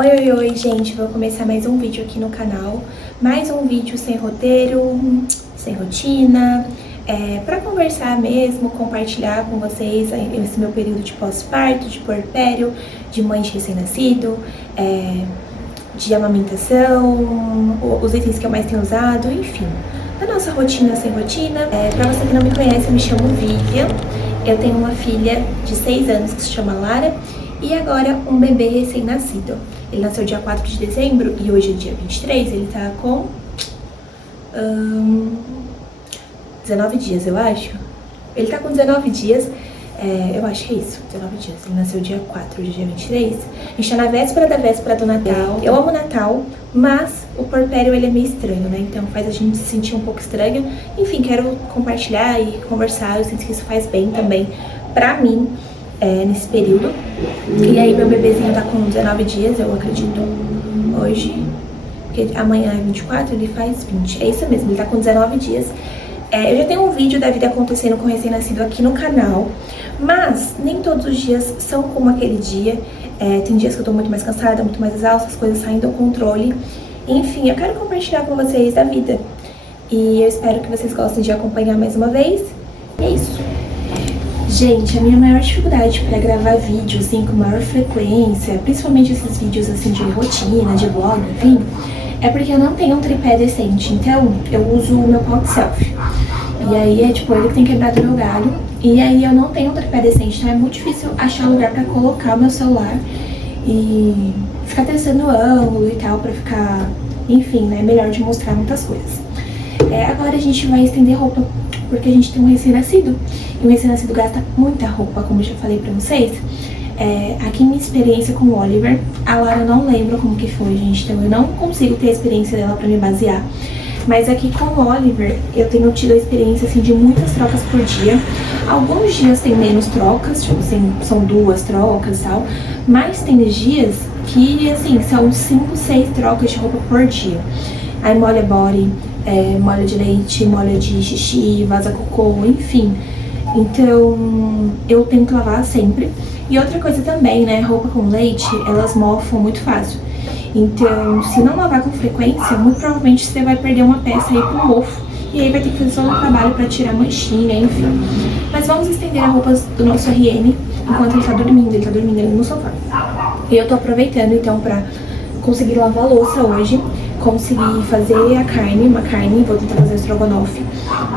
Oi, gente, vou começar mais um vídeo aqui no canal. Mais um vídeo sem roteiro, sem rotina, pra conversar mesmo, compartilhar com vocês esse meu período de pós-parto, de puerpério, de mãe de recém-nascido, de amamentação, os itens que eu mais tenho usado, enfim, da nossa rotina sem rotina. Pra você que não me conhece, eu me chamo Vivian, eu tenho uma filha de 6 anos que se chama Lara e agora um bebê recém-nascido. Ele nasceu dia 4 de dezembro e hoje é dia 23, ele tá com 19 dias, eu acho. Ele tá com 19 dias, eu acho que é isso, 19 dias. Ele nasceu dia 4, hoje é dia 23. A gente tá na véspera da véspera do Natal. Eu amo Natal, mas o puerpério ele é meio estranho, né? Então faz a gente se sentir um pouco estranho. Enfim, quero compartilhar e conversar, eu sinto que isso faz bem também pra mim. Nesse período. E aí meu bebezinho tá com 19 dias, eu acredito, hoje, porque amanhã é 24, ele faz 20. É isso mesmo, ele tá com 19 dias. Eu já tenho um vídeo da vida acontecendo com o recém-nascido aqui no canal, mas nem todos os dias são como aquele dia. Tem dias que eu tô muito mais cansada, muito mais exausta, as coisas saindo do controle. Enfim, eu quero compartilhar com vocês da vida. E eu espero que vocês gostem de acompanhar mais uma vez. E é isso. Gente, a minha maior dificuldade para gravar vídeos assim, com maior frequência, principalmente esses vídeos assim de rotina, de vlog, enfim, é porque eu não tenho um tripé decente. Então, eu uso o meu pau de selfie. E aí é tipo ele que tem quebrado o meu galho. E aí eu não tenho um tripé decente, então é muito difícil achar um lugar para colocar o meu celular e ficar testando o ângulo e tal, pra ficar, enfim, né, melhor de mostrar muitas coisas. Agora a gente vai estender roupa, porque a gente tem um recém-nascido. E o recém-nascido gasta muita roupa, como eu já falei pra vocês. Aqui minha experiência com o Oliver, a Lara eu não lembro como que foi, gente. Então eu não consigo ter a experiência dela pra me basear. Mas aqui com o Oliver, eu tenho tido a experiência assim, de muitas trocas por dia. Alguns dias tem menos trocas, tipo assim, são 2 trocas e tal. Mas tem dias que, assim, são 5, 6 trocas de roupa por dia. Aí molha body, molha de leite, molha de xixi, vaza cocô, enfim. Então, eu tenho que lavar sempre. E outra coisa também, né, roupa com leite, elas mofam muito fácil. Então, se não lavar com frequência, muito provavelmente você vai perder uma peça aí pro mofo. E aí vai ter que fazer todo um trabalho pra tirar manchinha, enfim. Mas vamos estender as roupas do nosso RN enquanto ele tá dormindo ali no sofá. E eu tô aproveitando, então, pra conseguir lavar a louça hoje. Consegui fazer uma carne, vou tentar fazer o estrogonofe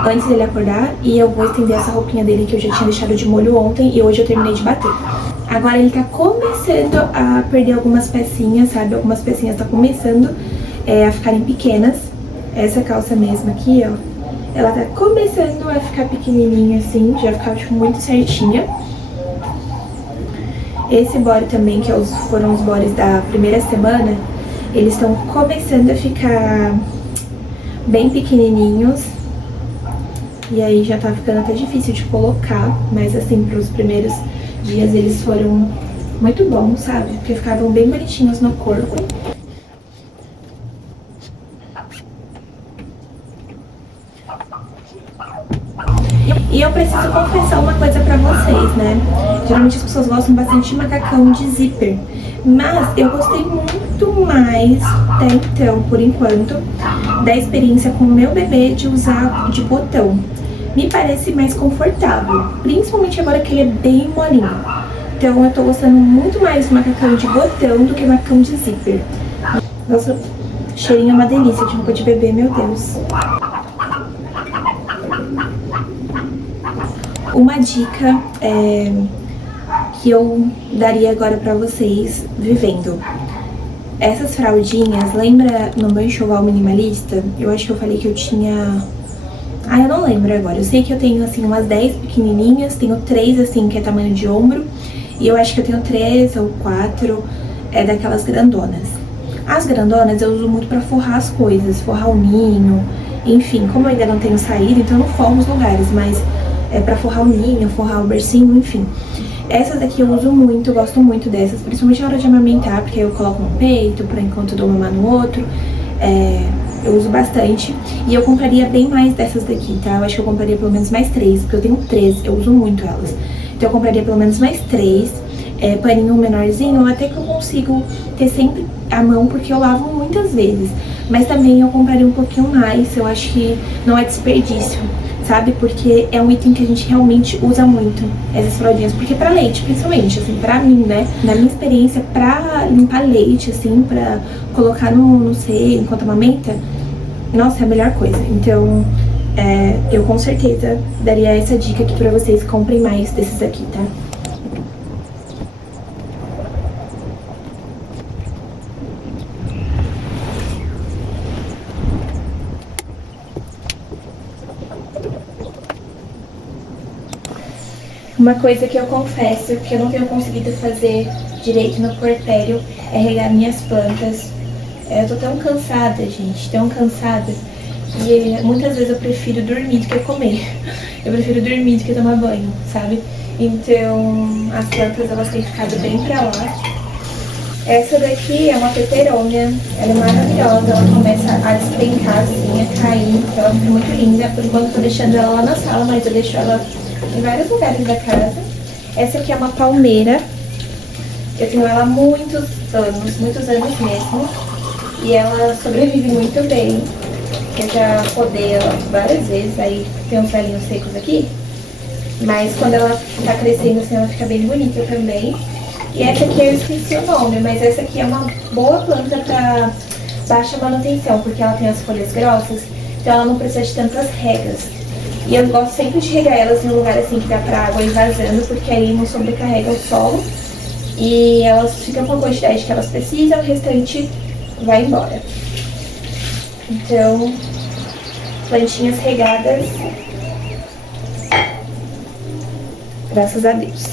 antes dele acordar. E eu vou estender essa roupinha dele que eu já tinha deixado de molho ontem e hoje eu terminei de bater. Agora ele tá começando a perder algumas pecinhas, sabe? Algumas pecinhas tá começando a ficarem pequenas. Essa calça mesmo aqui, ó, ela tá começando a ficar pequenininha assim, já ficava tipo muito certinha. Esse body também, que foram os bodies da primeira semana, eles estão começando a ficar bem pequenininhos. E aí já tá ficando até difícil de colocar. Mas assim, pros primeiros dias eles foram muito bons, sabe? Porque ficavam bem bonitinhos no corpo. E eu preciso confessar uma coisa pra vocês, né? Geralmente as pessoas gostam bastante de macacão de zíper. Mas eu gostei muito mais, até então, por enquanto, da experiência com o meu bebê de usar de botão. Me parece mais confortável, principalmente agora que ele é bem molinho. Então eu tô gostando muito mais do macacão de botão do que macacão de zíper. Nossa, o cheirinho é uma delícia de roupa de bebê, meu Deus. Uma dica que eu daria agora pra vocês vivendo. Essas fraldinhas, lembra no meu enxoval minimalista? Eu acho que eu falei que eu tinha... eu não lembro agora. Eu sei que eu tenho, assim, umas 10 pequenininhas. Tenho 3, assim, que é tamanho de ombro. E eu acho que eu tenho 3 ou 4 daquelas grandonas. As grandonas eu uso muito pra forrar as coisas. Forrar o ninho. Enfim, como eu ainda não tenho saído, então eu não forro os lugares. Mas pra forrar o ninho, forrar o bercinho, enfim. Essas aqui eu uso muito, eu gosto muito dessas, principalmente na hora de amamentar, porque eu coloco no peito, pra enquanto eu dou mamar no outro. Eu uso bastante. E eu compraria bem mais dessas daqui, tá? Eu acho que eu compraria pelo menos mais 3, porque eu tenho 3, eu uso muito elas. Então eu compraria pelo menos mais 3. paninho menorzinho, até que eu consigo ter sempre à mão, porque eu lavo muitas vezes. Mas também eu compraria um pouquinho mais, eu acho que não é desperdício, sabe? Porque é um item que a gente realmente usa muito, essas fraldinhas. Porque pra leite, principalmente, assim, pra mim, né? Na minha experiência, pra limpar leite, assim, pra colocar no seio enquanto amamenta, nossa, é a melhor coisa. Então, eu com certeza daria essa dica aqui pra vocês, comprem mais desses aqui, tá? Uma coisa que eu confesso que eu não tenho conseguido fazer direito no puerpério é regar minhas plantas. Eu tô tão cansada, gente, tão cansada. E muitas vezes eu prefiro dormir do que comer. Eu prefiro dormir do que tomar banho, sabe? Então, as plantas, elas têm ficado bem pra lá. Essa daqui é uma peperônia, ela é maravilhosa, ela começa a despencar assim, a cair, ela fica muito linda. Por enquanto eu tô deixando ela lá na sala, mas eu deixo ela em vários lugares da casa. Essa aqui é uma palmeira, eu tenho ela há muitos anos mesmo, e ela sobrevive muito bem. Eu já podei ela várias vezes, aí tem uns galinhos secos aqui, mas quando ela tá crescendo assim, ela fica bem bonita também. E essa aqui eu esqueci o nome, mas essa aqui é uma boa planta pra baixa manutenção, porque ela tem as folhas grossas, então ela não precisa de tantas regas. E eu gosto sempre de regar elas em um lugar assim que dá pra água ir vazando, porque aí não sobrecarrega o solo. E elas ficam com a quantidade que elas precisam, o restante vai embora. Então, plantinhas regadas, graças a Deus.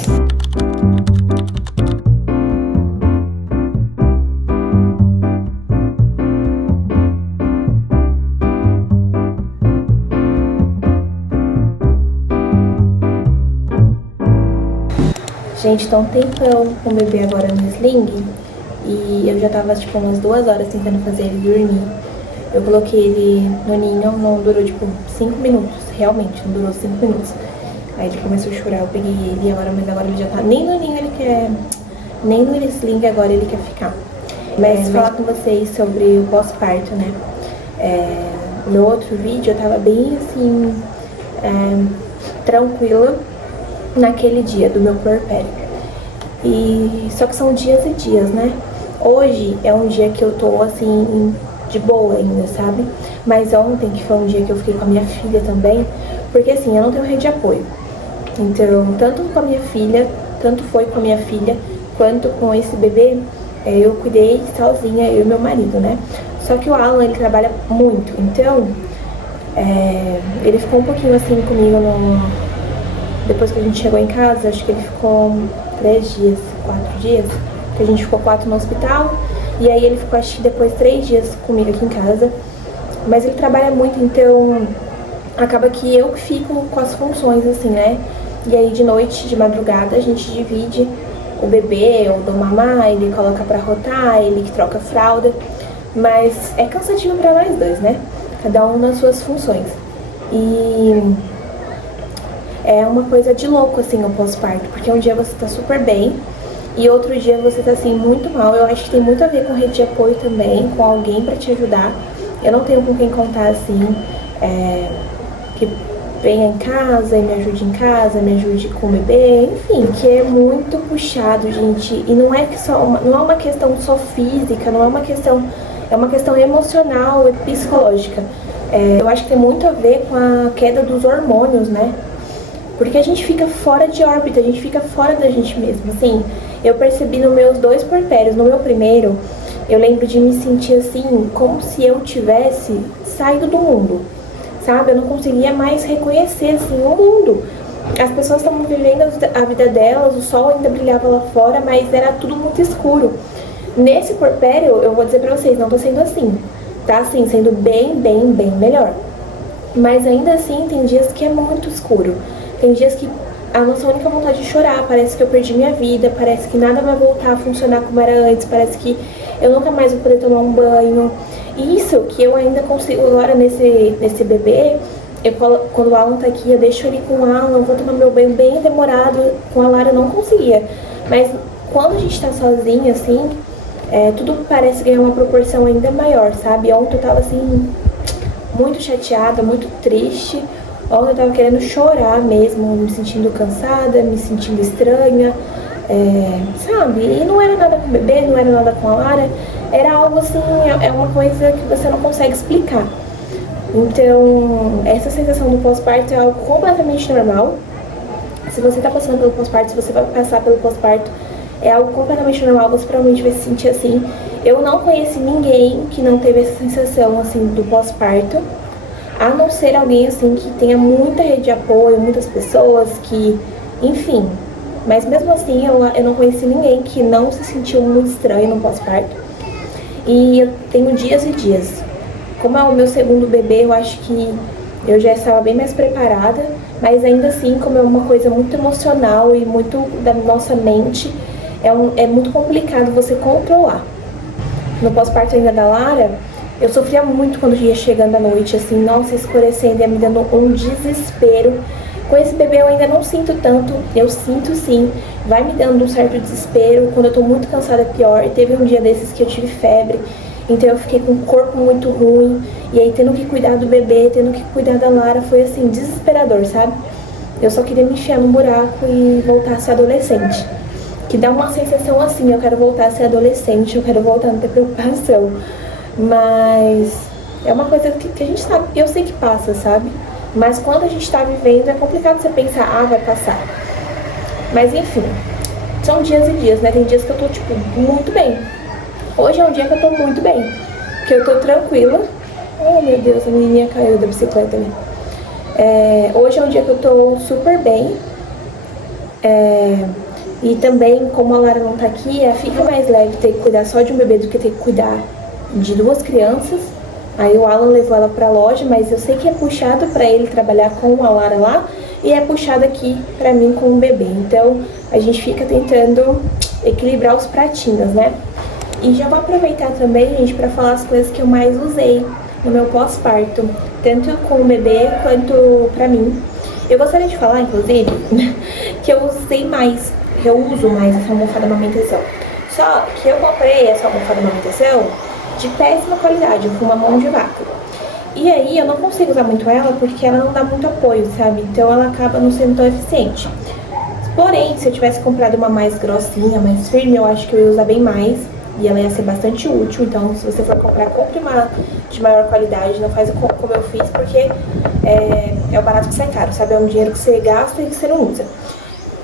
Gente, tô um tempão com o bebê agora no sling e eu já tava tipo umas 2 horas tentando fazer ele dormir. Eu coloquei ele no ninho, não durou tipo 5 minutos, realmente, não durou 5 minutos. Aí ele começou a chorar, eu peguei ele agora, mas agora ele já tá, nem no ninho ele quer, nem no sling agora ele quer ficar. Mas falar com vocês sobre o pós-parto, né? No outro vídeo eu tava bem assim, tranquila naquele dia do meu puerpério. Só que são dias e dias, né? Hoje é um dia que eu tô assim, de boa ainda, sabe? Mas ontem, que foi um dia que eu fiquei com a minha filha também, porque assim, eu não tenho rede de apoio. Então, tanto com a minha filha, tanto foi com a minha filha, quanto com esse bebê, eu cuidei sozinha, eu e meu marido, né? Só que o Alan, ele trabalha muito, então, ele ficou um pouquinho assim comigo depois que a gente chegou em casa, acho que ele ficou 3 dias, 4 dias, que a gente ficou 4 no hospital, e aí ele ficou acho que depois 3 dias comigo aqui em casa, mas ele trabalha muito, então acaba que eu fico com as funções assim, né? E aí de noite, de madrugada, a gente divide o bebê, eu dou mamar, ele coloca pra rotar, ele que troca a fralda, mas é cansativo pra nós dois, né? Cada um nas suas funções. E é uma coisa de louco, assim, o pós-parto, porque um dia você tá super bem e outro dia você tá, assim, muito mal. Eu acho que tem muito a ver com rede de apoio também, com alguém pra te ajudar. Eu não tenho com quem contar, assim, que venha em casa e me ajude em casa, me ajude com o bebê, enfim, que é muito puxado, gente. E não é não é uma questão só física, não é uma questão, é uma questão emocional e psicológica. Eu acho que tem muito a ver com a queda dos hormônios, né? Porque a gente fica fora de órbita, a gente fica fora da gente mesmo, assim. Eu percebi nos meus 2 puerpérios, no meu primeiro, eu lembro de me sentir assim, como se eu tivesse saído do mundo, sabe? Eu não conseguia mais reconhecer, assim, o mundo. As pessoas estavam vivendo a vida delas, o sol ainda brilhava lá fora, mas era tudo muito escuro. Nesse puerpério, eu vou dizer pra vocês, não tô sendo assim, tá? Assim, sendo bem melhor. Mas ainda assim, tem dias que é muito escuro. Tem dias que a nossa única vontade de chorar, parece que eu perdi minha vida, parece que nada vai voltar a funcionar como era antes, parece que eu nunca mais vou poder tomar um banho. E isso que eu ainda consigo agora nesse bebê, quando o Alan tá aqui, eu deixo ele com o Alan, eu vou tomar meu banho bem demorado, com a Lara eu não conseguia. Mas quando a gente tá sozinha, assim, tudo parece ganhar uma proporção ainda maior, sabe? Ontem eu tava, assim, muito chateada, muito triste. Ontem eu tava querendo chorar mesmo, me sentindo cansada, me sentindo estranha, sabe? E não era nada com o bebê, não era nada com a Lara, era algo assim, é uma coisa que você não consegue explicar. Então, essa sensação do pós-parto é algo completamente normal. Se você tá passando pelo pós-parto, se você vai passar pelo pós-parto, é algo completamente normal, você provavelmente vai se sentir assim. Eu não conheci ninguém que não teve essa sensação, assim, do pós-parto, a não ser alguém, assim, que tenha muita rede de apoio, muitas pessoas que, enfim. Mas mesmo assim, eu não conheci ninguém que não se sentiu muito estranho no pós-parto. E eu tenho dias e dias. Como é o meu segundo bebê, eu acho que eu já estava bem mais preparada, mas ainda assim, como é uma coisa muito emocional e muito da nossa mente, é muito complicado você controlar. No pós-parto ainda da Lara, eu sofria muito quando ia chegando à noite, assim, nossa, escurecendo, ia me dando um desespero. Com esse bebê eu ainda não sinto tanto, eu sinto sim, vai me dando um certo desespero, quando eu tô muito cansada é pior. Teve um dia desses que eu tive febre, então eu fiquei com o corpo muito ruim, e aí tendo que cuidar do bebê, tendo que cuidar da Lara, foi assim, desesperador, sabe? Eu só queria me enfiar num buraco e voltar a ser adolescente. Que dá uma sensação assim, eu quero voltar a ser adolescente, eu quero voltar a não ter preocupação. Mas é uma coisa que a gente sabe, eu sei que passa, sabe? Mas quando a gente tá vivendo, é complicado você pensar, vai passar. Mas enfim, são dias e dias, né? Tem dias que eu tô, tipo, muito bem. Hoje é um dia que eu tô muito bem, que eu tô tranquila. Oh, meu Deus, a menininha caiu da bicicleta ali. Hoje é um dia que eu tô super bem. E também, como a Lara não tá aqui, fica mais leve ter que cuidar só de um bebê do que ter que cuidar de duas crianças. Aí o Alan levou ela pra loja, mas eu sei que é puxado pra ele trabalhar com a Lara lá e é puxado aqui pra mim com o bebê. Então, a gente fica tentando equilibrar os pratinhos, né? E já vou aproveitar também, gente, pra falar as coisas que eu mais usei no meu pós-parto, tanto com o bebê quanto pra mim. Eu gostaria de falar, inclusive, que eu uso mais essa almofada amamentação. Só que eu comprei essa almofada amamentação de péssima qualidade, com uma mão de vaca. E aí eu não consigo usar muito ela porque ela não dá muito apoio, sabe? Então ela acaba não sendo tão eficiente. Porém, se eu tivesse comprado uma mais grossinha, mais firme, eu acho que eu ia usar bem mais. E ela ia ser bastante útil. Então, se você for comprar, compre uma de maior qualidade. Não faz como eu fiz, porque é o barato que sai caro, sabe? É um dinheiro que você gasta e que você não usa.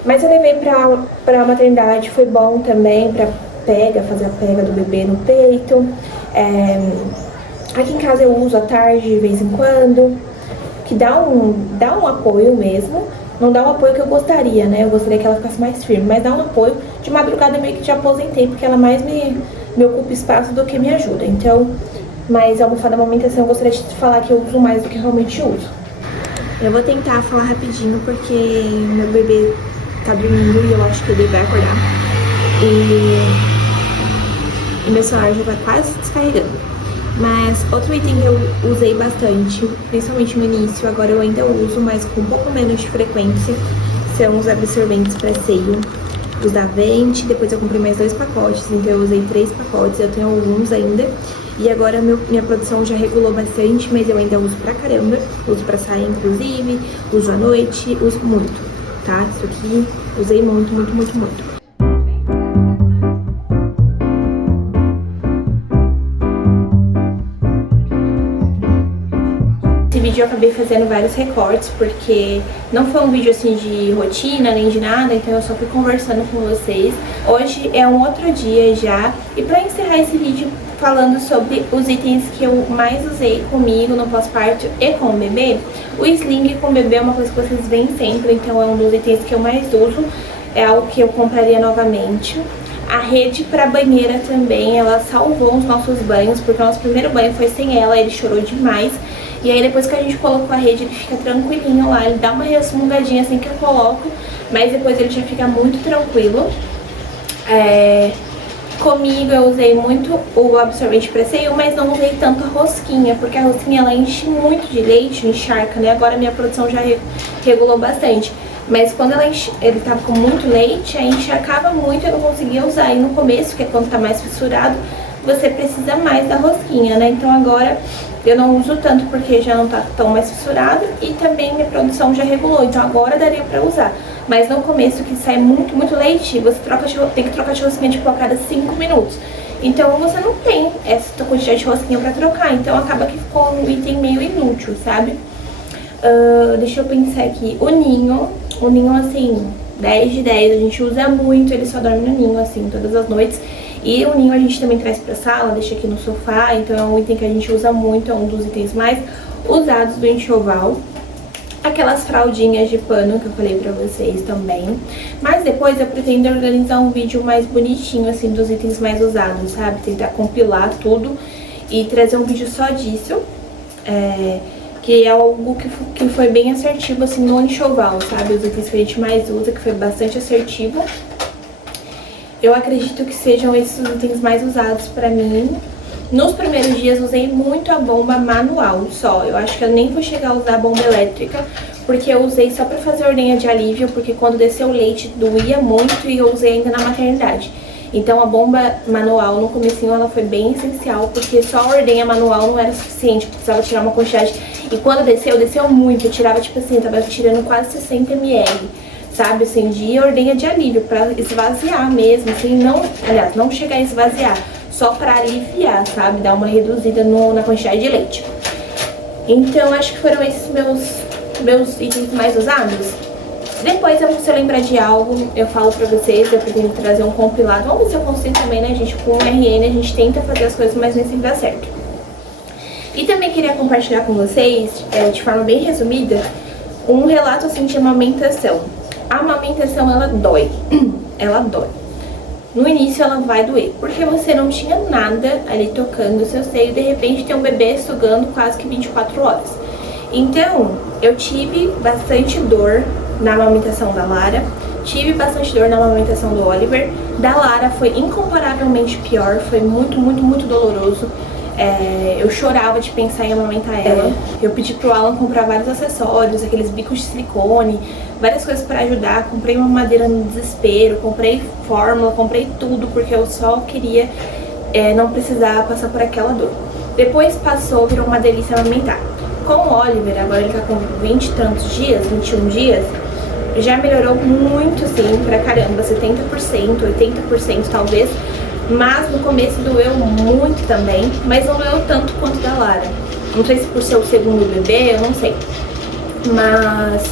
Mas eu levei pra maternidade, foi bom também pra fazer a pega do bebê no peito. Aqui em casa eu uso à tarde de vez em quando, que dá um apoio mesmo. Não dá o apoio que eu gostaria, né? Eu gostaria que ela ficasse mais firme, mas dá um apoio. De madrugada meio que te aposentei, porque ela mais me ocupa espaço do que me ajuda. Então, mas a almofada amamentação eu gostaria de falar que eu uso mais do que realmente uso. Eu vou tentar falar rapidinho, porque meu bebê tá dormindo e eu acho que ele vai acordar. E meu celular já tá quase descarregando. Mas outro item que eu usei bastante, principalmente no início, agora eu ainda uso, mas com um pouco menos de frequência, são os absorventes para seio, os da Avente. Depois eu comprei mais 2 pacotes, então eu usei 3 pacotes, eu tenho alguns ainda. E agora minha produção já regulou bastante, mas eu ainda uso pra caramba, uso pra sair inclusive, uso à noite, uso muito, tá? Isso aqui usei muito, muito, muito, muito. Esse vídeo eu acabei fazendo vários recortes, porque não foi um vídeo assim de rotina, nem de nada, então eu só fui conversando com vocês. Hoje é um outro dia já, e pra encerrar esse vídeo falando sobre os itens que eu mais usei comigo no pós-parto e com o bebê, o sling com o bebê é uma coisa que vocês veem sempre, então é um dos itens que eu mais uso, é algo que eu compraria novamente. A rede pra banheira também, ela salvou os nossos banhos, porque o nosso primeiro banho foi sem ela, ele chorou demais. E aí depois que a gente colocou a rede, ele fica tranquilinho lá, ele dá uma resmungadinha assim que eu coloco, mas depois ele já fica muito tranquilo. Comigo eu usei muito o absorvente para seio, mas não usei tanto a rosquinha, porque a rosquinha ela enche muito de leite, encharca, né? Agora a minha produção já regulou bastante. Mas quando ele tava com muito leite, aí encharcava muito e eu não conseguia usar. E no começo, que é quando tá mais fissurado, você precisa mais da rosquinha, né? Então agora eu não uso tanto porque já não tá tão mais fissurado e também minha produção já regulou. Então agora daria pra usar. Mas no começo, que sai muito leite, você tem que trocar de rosquinha tipo a cada 5 minutos. Então você não tem essa quantidade de rosquinha pra trocar. Então acaba que ficou um item meio inútil, sabe? Deixa eu pensar aqui. O ninho assim, 10 de 10. A gente usa muito, ele só dorme no ninho, assim, todas as noites. E o ninho a gente também traz pra sala, deixa aqui no sofá. Então é um item que a gente usa muito, é um dos itens mais usados do enxoval. Aquelas fraldinhas de pano que eu falei pra vocês também. Mas depois eu pretendo organizar um vídeo mais bonitinho, assim, dos itens mais usados, sabe? Tentar compilar tudo e trazer um vídeo só disso. Que é algo que foi bem assertivo, assim, no enxoval, sabe? Os itens que a gente mais usa, que foi bastante assertivo. Eu acredito que sejam esses os itens mais usados pra mim. Nos primeiros dias usei muito a bomba manual só. Eu acho que eu nem vou chegar a usar a bomba elétrica, porque eu usei só pra fazer ordenha de alívio, porque quando desceu o leite doía muito e eu usei ainda na maternidade. Então a bomba manual no comecinho ela foi bem essencial, porque só a ordenha manual não era suficiente, precisava tirar uma quantidade. E quando desceu muito, eu tirava tipo assim, eu tava tirando quase 60 ml, sabe, assim, de ordenha de alívio, pra esvaziar mesmo, assim, não, aliás, não chegar a esvaziar, só pra aliviar, sabe, dar uma reduzida na quantidade de leite. Então acho que foram esses meus itens mais usados. Depois, se eu lembrar de algo, eu falo pra vocês, eu pretendo trazer um compilado. Vamos ver se eu consigo também, né, gente? Com o RN a gente tenta fazer as coisas, mas nem sempre dá certo. E também queria compartilhar com vocês, de forma bem resumida, um relato, assim, de amamentação. A amamentação, ela dói. Ela dói. No início, ela vai doer, porque você não tinha nada ali tocando o seu seio, e de repente tem um bebê sugando quase que 24 horas. Então, eu tive bastante dor na amamentação da Lara, tive bastante dor na amamentação do Oliver. Da Lara foi incomparavelmente pior, foi muito doloroso. Eu chorava de pensar em amamentar ela. Eu pedi pro Alan comprar vários acessórios, aqueles bicos de silicone, várias coisas pra ajudar. Comprei uma madeira no desespero, comprei fórmula, comprei tudo, porque eu só queria não precisar passar por aquela dor. Depois passou, virou uma delícia amamentar. Com o Oliver, agora ele tá com 20 e tantos dias, 21 dias, já melhorou muito, assim, pra caramba, 70%, 80% talvez, mas no começo doeu muito também, mas não doeu tanto quanto da Lara. Não sei se por ser o segundo bebê, eu não sei, mas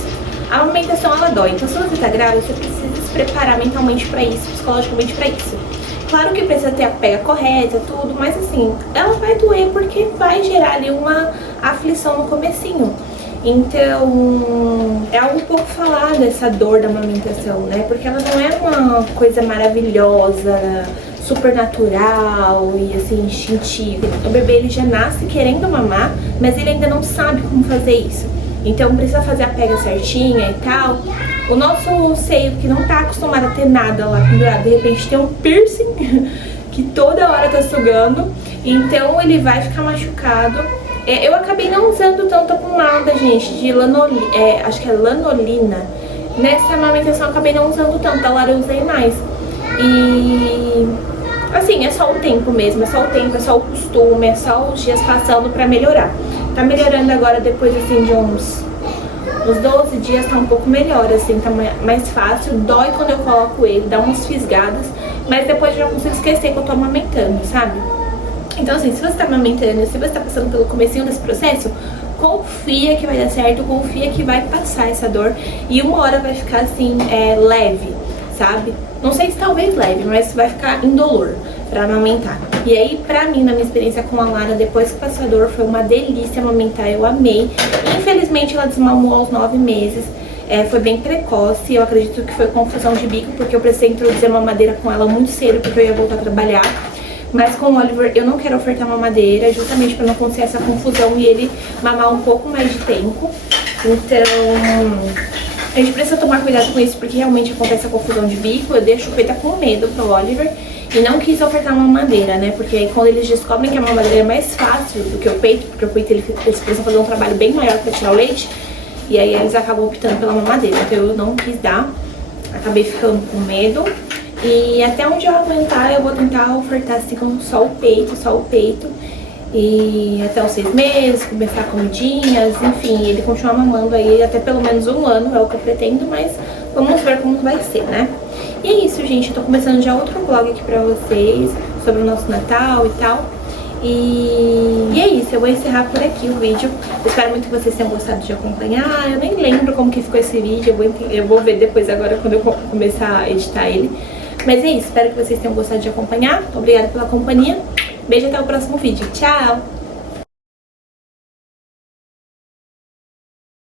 a amamentação ela dói, então se você tá grávida, você precisa se preparar mentalmente pra isso, psicologicamente pra isso. Claro que precisa ter a pega correta, tudo, mas assim, ela vai doer porque vai gerar ali uma aflição no comecinho. Então, é algo pouco falado essa dor da amamentação, né? Porque ela não é uma coisa maravilhosa, super natural e assim, instintiva. O bebê ele já nasce querendo mamar, mas ele ainda não sabe como fazer isso. Então precisa fazer a pega certinha e tal. O nosso seio que não tá acostumado a ter nada lá pendurado, de repente tem um piercing que toda hora tá sugando, então ele vai ficar machucado. Eu acabei não usando tanta pomada, gente, de lanolina, acho que é lanolina. Nessa amamentação eu acabei não usando tanto, a Lara eu usei mais. E assim, é só o tempo mesmo, é só o tempo, é só o costume, é só os dias passando pra melhorar. Tá melhorando agora depois assim de uns 12 dias, tá um pouco melhor, assim, tá mais fácil. Dói quando eu coloco ele, dá umas fisgadas, mas depois eu já consigo esquecer que eu tô amamentando, sabe? Então assim, se você tá amamentando, se você tá passando pelo comecinho desse processo, confia que vai dar certo, confia que vai passar essa dor e uma hora vai ficar assim, leve, sabe? Não sei se talvez leve, mas vai ficar indolor pra amamentar. E aí, pra mim, na minha experiência com a Lara, depois que passou a dor, foi uma delícia amamentar, eu amei. Infelizmente, ela desmamou aos 9 meses, foi bem precoce, eu acredito que foi confusão de bico, porque eu precisei introduzir uma mamadeira com ela muito cedo, porque eu ia voltar a trabalhar. Mas com o Oliver, eu não quero ofertar mamadeira, justamente pra não acontecer essa confusão e ele mamar um pouco mais de tempo. Então, a gente precisa tomar cuidado com isso, porque realmente acontece a confusão de bico. Eu deixo o peito com medo pro Oliver e não quis ofertar uma mamadeira, né? Porque aí quando eles descobrem que a mamadeira é mais fácil do que o peito, porque o peito eles precisam fazer um trabalho bem maior pra tirar o leite, E aí eles acabam optando pela mamadeira. Então eu não quis dar, acabei ficando com medo. E até onde eu aguentar, eu vou tentar ofertar assim com só o peito. E até os 6 meses, começar comidinhas, enfim, ele continuar mamando aí até pelo menos 1 ano, é o que eu pretendo, mas vamos ver como vai ser, né? E é isso, gente, eu tô começando já outro vlog aqui pra vocês, sobre o nosso Natal e tal. E é isso, eu vou encerrar por aqui o vídeo. Eu espero muito que vocês tenham gostado de acompanhar. Eu nem lembro como que ficou esse vídeo, eu vou ver depois agora quando eu começar a editar ele. Mas é isso, espero que vocês tenham gostado de acompanhar. Obrigada pela companhia. Beijo, até o próximo vídeo. Tchau!